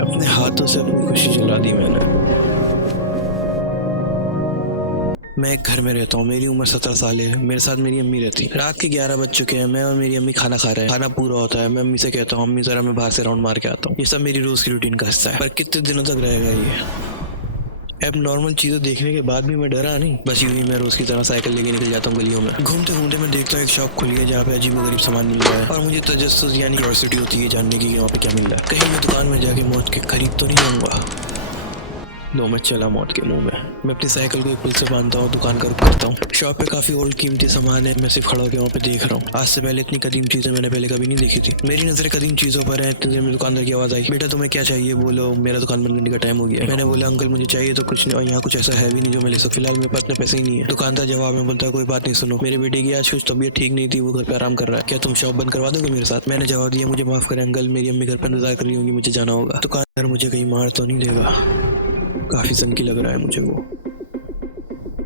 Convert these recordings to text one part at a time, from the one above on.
अपने हाथों से अपनी खुशी जला दी मैंने। मैं एक घर में रहता हूँ, मेरी उम्र 17 साल है। मेरे साथ मेरी अम्मी रहती। रात के 11 बज चुके हैं, मैं और मेरी अम्मी खाना खा रहे हैं। खाना पूरा होता है, मैं अम्मी से कहता हूँ अम्मी जरा मैं बाहर से राउंड मार के आता हूँ। ये सब मेरी रोज की रूटीन का हिस्सा है, पर कितने दिनों तक रहेगा ये? अब नॉर्मल चीजें देखने के बाद भी मैं डरा नहीं। बस यूं ही मैं रोज की तरह साइकिल लेके निकल जाता हूँ गलियों में। घूमते घूमते मैं देखता हूँ एक शॉप खुली है जहाँ पे अजीबोगरीब सामान मिल रहा है, और मुझे तजस्सुस यानी क्यूरियोसिटी होती है जानने की यहाँ पे क्या मिल रहा है। कहीं मैं दुकान में जाके मौत के करीब तो नहीं जाऊंगा। दो मैं चला मौत के मुंह में। मैं अपनी साइकिल को एक पुल से बांधता हूँ, दुकान का रुख करता हूँ। शॉप पे काफी ओल्ड कीमती सामान है, मैं सिर्फ खड़ा होकर वहाँ पे देख रहा हूँ। आज से पहले इतनी कदीम चीजें मैंने पहले कभी नहीं देखी थी। मेरी नजरें कदीम चीजों पर है। इतनी देर में दुकानदार की आवाज आई, बेटा तुम्हें क्या चाहिए बोलो, मेरा दुकान बंद करने का टाइम हो गया है। मैंने बोला अंकल मुझे चाहिए तो कुछ नहीं, और यहाँ कुछ ऐसा है भी नहीं जो मैं ले सकूँ। फिलहाल मेरे पास इतने पैसे ही नहीं है। दुकानदार जवाब में बोलता है कोई बात नहीं, सुनो मेरे बेटे की आज कुछ तबीयत ठीक नहीं थी, वो घर पे आराम कर रहा है, क्या तुम शॉप बंद करवा दोगे मेरे साथ? मैंने जवाब दिया मुझे माफ करें अंकल, मेरी अम्मी घर पर इंतजार कर रही होंगी, मुझे जाना होगा। दुकानदार मुझे कहीं मार तो नहीं देगा? काफी सनकी लग रहा है मुझे वो।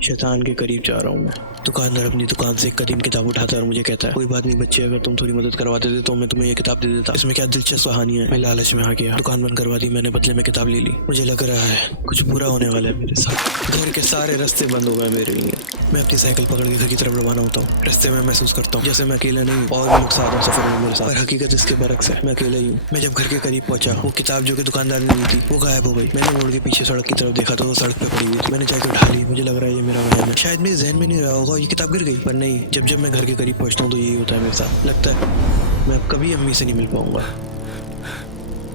शैतान के करीब जा रहा हूँ मैं। दुकानदार अपनी दुकान से एक कदीम किताब उठाता है और मुझे कहता है कोई बात नहीं बच्चे, अगर तुम थोड़ी मदद करवा देते तो मैं तुम्हें ये किताब दे देता। इसमें क्या दिलचस्प कहानी है। मैं लालच में आ गया, दुकान बंद करवा दी मैंने, बदले में किताब ले ली। मुझे लग रहा है कुछ बुरा होने वाला है मेरे साथ। घर के सारे रास्ते बंद हो गए मेरे लिए। मैं अपनी साइकिल पकड़ के घर की तरफ रवाना होता हूँ। रास्ते में महसूस करता हूँ जैसे मैं अकेला नहीं हूँ और लोग साथ हैं सफर में मेरे साथ, पर हकीकत इसके बरक्स है, मैं अकेला ही हूँ। मैं जब घर के करीब पहुंचा, वो किताब जो कि दुकानदार ने दी थी वो गायब हो गई। मैंने मोड़ के पीछे सड़क की तरफ देखा तो वो सड़क पे पड़ी हुई थी। मैंने जाकर उठा ली। मुझे लग रहा है ये मेरा वहम है, शायद मेरे जहन में नहीं रहा होगा ये किताब गिर गई, पर नहीं, जब जब मैं घर के करीब पहुंचता हूँ तो यही होता है मेरे साथ। लगता है मैं अब कभी अम्मी से नहीं मिल पाऊंगा।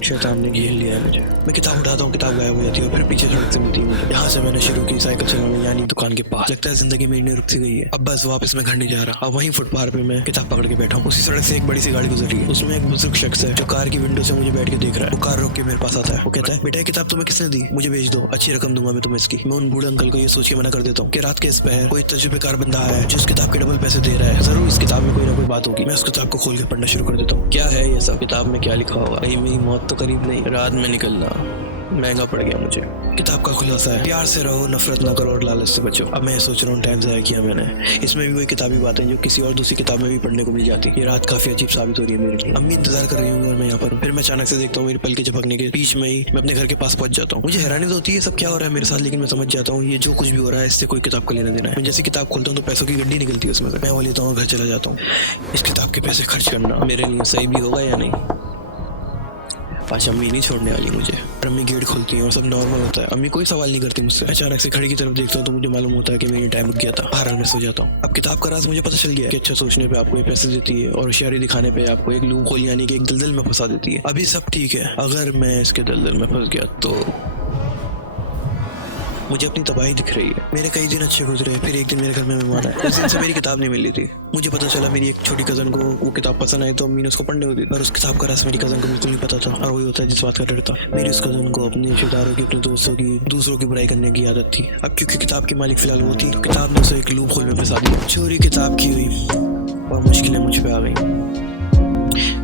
शैतान ने घेर लिया है मुझे। मैं किताब उठाता हूँ, किताब गायब हो जाती है और फिर पीछे सड़क से मिलती है मुझे। यहाँ से मैंने शुरू की साइकिल चलाने, यानी दुकान के पास। लगता है जिंदगी मेरी ने रुक सी गई है। अब बस वापस मैं घर नहीं जा रहा। अब वहीं फुटपाथ पे मैं किताब पकड़ के बैठा हूँ। उसी सड़क से एक बड़ी सी गाड़ी गुजर रही है। उसमें एक बुजुर्ग शख्स है जो कार की विंडो से मुझे बैठ के देख रहा है। वो कार रोक के मेरे पास आता है। वो कहता है बेटा ये किताब तुम्हें किसने दी, मुझे भेज दो, अच्छी रकम दूंगा मैं तुम्हें इसकी। मैं उन बूढ़े अंकल को ये सोच के मना कर देता हूँ कि रात के इस पहर कोई तजुर्बेकार बंदा आया है जो इस किताब के डबल पैसे दे रहा है, जरूर इस किताब में कोई ना कोई बात होगी। मैं उस किताब को खोल के पढ़ना शुरू कर देता हूँ। क्या है ये सब, किताब में क्या लिखा होगा? कहीं मेरी मौत तो करीब नहीं? रात में निकलना महंगा पड़ गया मुझे। किताब का खुलासा है प्यार से रहो, नफरत ना करो और लालच से बचो। अब मैं सोच रहा हूँ टाइम ज़ाया किया मैंने। इसमें भी वही किताबी बातें जो किसी और दूसरी किताब में भी पढ़ने को मिल जाती। ये रात काफी अजीब साबित हो रही है मेरे लिए। अम्मी इंतजार कर रही होंगी और मैं यहाँ पर हूँ। फिर मैं अचानक से देखता हूँ मेरी पल के झपकने के बीच में ही मैं अपने घर के पास पहुंच जाता हूँ। मुझे हैरानी तो होती है सब क्या हो रहा है मेरे साथ, लेकिन मैं समझ जाता हूँ ये जो कुछ भी हो रहा है इससे कोई किताब का लेना देना है। मैं जैसे किताब खोलता हूँ तो पैसों की गड्डी निकलती है उसमें से। मैं वो लेता हूँ और घर चला जाता हूँ। इस किताब के पैसे खर्च करना मेरे लिए सही भी होगा या नहीं? आज अम्मी नहीं छोड़ने वाली मुझे। अम्मी गेट खोलती है और सब नॉर्मल होता है। अम्मी कोई सवाल नहीं करती मुझसे। अचानक से खिड़की की तरफ देखता हूँ तो मुझे मालूम होता है कि मेरी टाइम रुक गया था। बहरहाल मैं सो जाता हूँ। अब किताब का राज मुझे पता चल गया कि अच्छा सोचने पे आपको ये पैसे देती है और होशियारी दिखाने पे आपको एक लूप होल यानी कि एक दलदल में फंसा देती है। अभी सब ठीक है, अगर मैं इसके दलदल में फंस गया तो मुझे अपनी तबाही दिख रही है। मेरे कई दिन अच्छे गुजरे, फिर एक दिन मेरे घर में मेहमान आए। उस दिन से मेरी किताब नहीं मिल रही थी। मुझे पता चला मेरी एक छोटी कजन को वो किताब पसंद आई तो अम्मी ने उसको पढ़ने को दी, पर उस किताब का राज मेरी कजन को बिल्कुल नहीं पता था। और वही होता है जिस बात का डर था। मेरी उस कजन को अपने रिश्तेदारों की, अपने दोस्तों की, दूसरों की बुराई करने की आदत थी। अब क्योंकि किताब की मालिक फिलहाल वो थी तो किताब ने उसे एक लूप होल में फंसा दिया। चोरी किताब की हुई और मुश्किलें मुझ पे आ गई।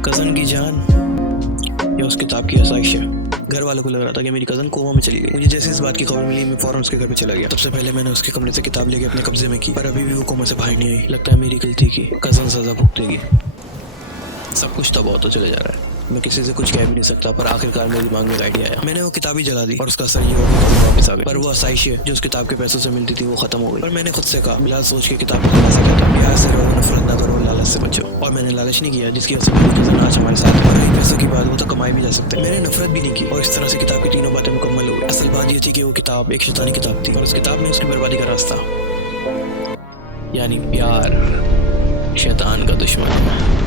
कजन की जान या उस किताब की आसाइश है। घर वालों को लग रहा था कि मेरी कज़न कोमा में चली गई। मुझे जैसे इस बात की खबर मिली मैं फौरन उसके घर पे चला गया। सबसे पहले मैंने उसके कमरे से किताब लेके अपने कब्जे में की, पर अभी भी वो कोमा से बाहर नहीं आई। लगता है मेरी गलती की कज़न सजा भुगतेगी। सब कुछ तबाह होता चले जा रहा है। मैं किसी से कुछ कह भी नहीं सकता, पर आखिरकार मेरे दिमाग में एक आइडिया आया। मैंने वो किताब ही जला दी और उसका असर ये हो गया कि वापस आ गई। पर वो आसाइश जो उस किताब के पैसों से मिलती थी वो खत्म हो गई। और मैंने खुद से कहा बिलाल सोच के किताब को खिला सकता था, प्यार से रहो, नफरत ना करो, लालच से बचो। और मैंने लालच नहीं किया जिसकी वजह से मेरी कज़न आज हमारे साथ है। और रही पैसों की बात, वो तो कमाई भी जा सकते हैं। मैंने नफरत भी नहीं की और इस तरह से किताब की तीनों बातें मुकम्मल हो गई। असल बात ये थी कि वो किताब एक शैतानी किताब थी और उस किताब में उसकी बर्बादी का रास्ता, यानी प्यार शैतान का दुश्मन है।